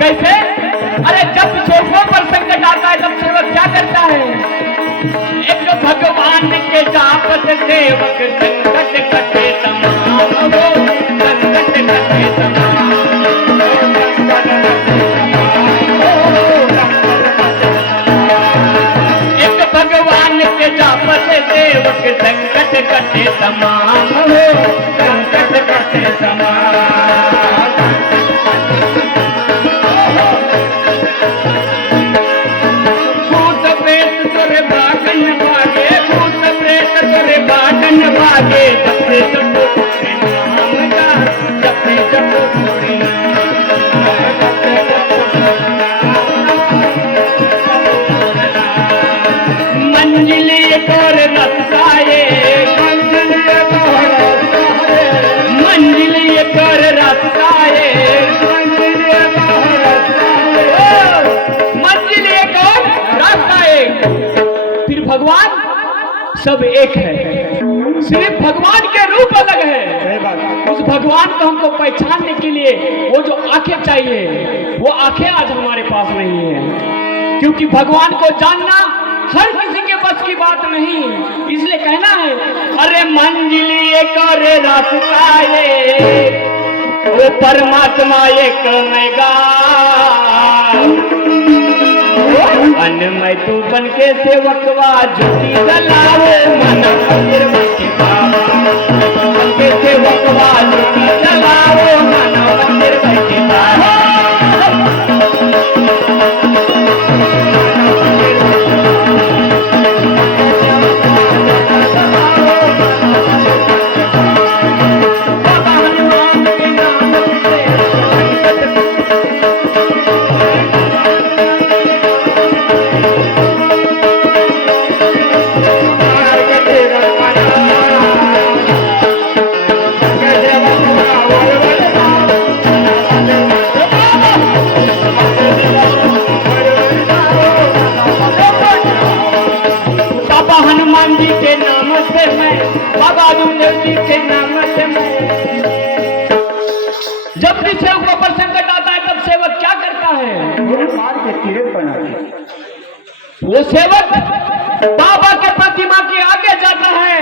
कैसे? अरे जब सोफों पर संकट आता है तब सेवक क्या करता है? एक तो भगवान के जाप से सेवक संकट कटे तमाम, वो संकट कटे तमाम। एक भगवान के जाप से सेवक संकट कटे तमाम, वो संकट कटे तमाम। भागे जपे जपो थोड़े नाम का, जपे जपो थोड़े मंजिल एक और रास्ता है, मंजिल एक और रास्ता है, मंजिल एक और रास्ता है। फिर भगवान सब एक है, सिर्फ भगवान के रूप अलग है। उस भगवान को हमको पहचानने के लिए वो जो आंखें चाहिए, वो आंखें आज हमारे पास नहीं है, क्योंकि भगवान को जानना हर किसी के बस की बात नहीं। इसलिए कहना है, अरे मंजिल एक और रास्ता ये, वो परमात्मा एक मेगा अनमय तू बन के सेवकवा ज्योति जलाओ मन मंदिर के बाबा, बन के सेवकवा ज्योति जलाओ मन मंदिर के बाबा। हनुमान जी के नाम से मैं, बाबा रामदेव जी के नाम से मैं। जब भी सेवकों पर संकट आता है तब सेवक क्या करता है? मार के तीरथ बनाते, वो सेवक बाबा के प्रतिमा के आगे जाता है,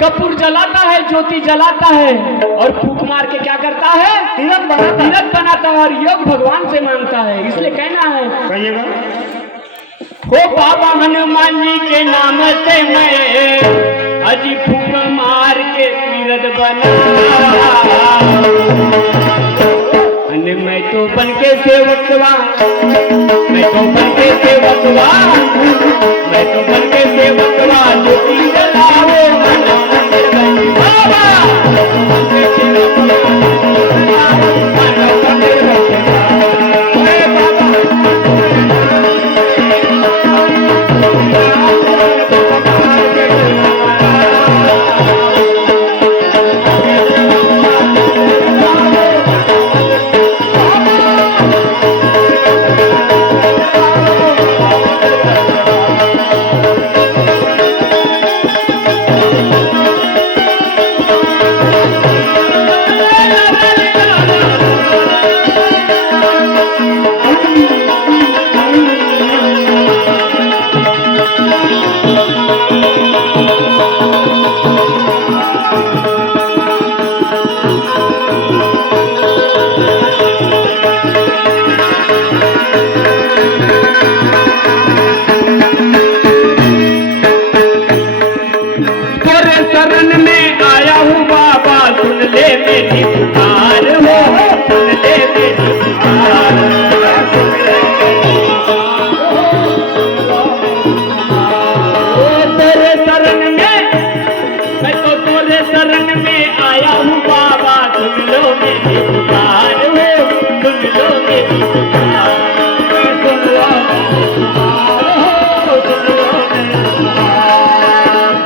कपूर जलाता है, ज्योति जलाता है और फूक मार के क्या करता है? तीरथ बनाता है और योग भगवान से मांगता है। इसलिए कहना है, कहिएगा, हो बाबा हनुमान जी के नाम से मैं अजी फूक मार के तीरथ बना, मैं तो बन के सेवकवा, मैं तो बन के सेवकवा, मैं तो बन के सेवकवा ज्योति जलाओ मन मंदिर में बाबा, बन के सेवकवा मन मंदिर में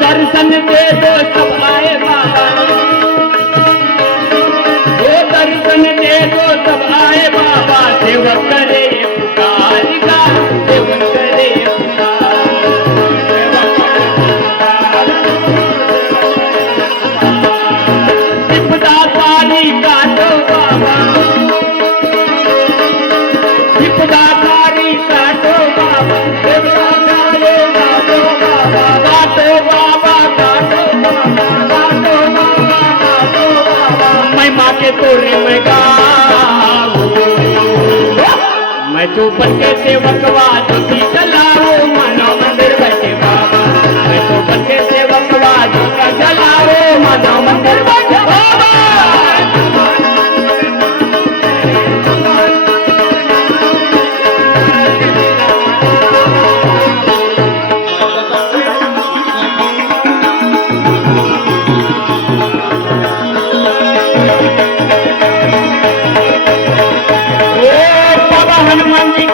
दर्शन दे दो सब आए बाबा, तोरे मैं गाऊं, मैं तो बन के सेवकवा ज्योति जलाओ मानव मंदिर बैठे बाबा, मैं तो बन के सेवकवा ज्योति जलाओ मानव मंदिर बैठे बाबा। हनुमान जी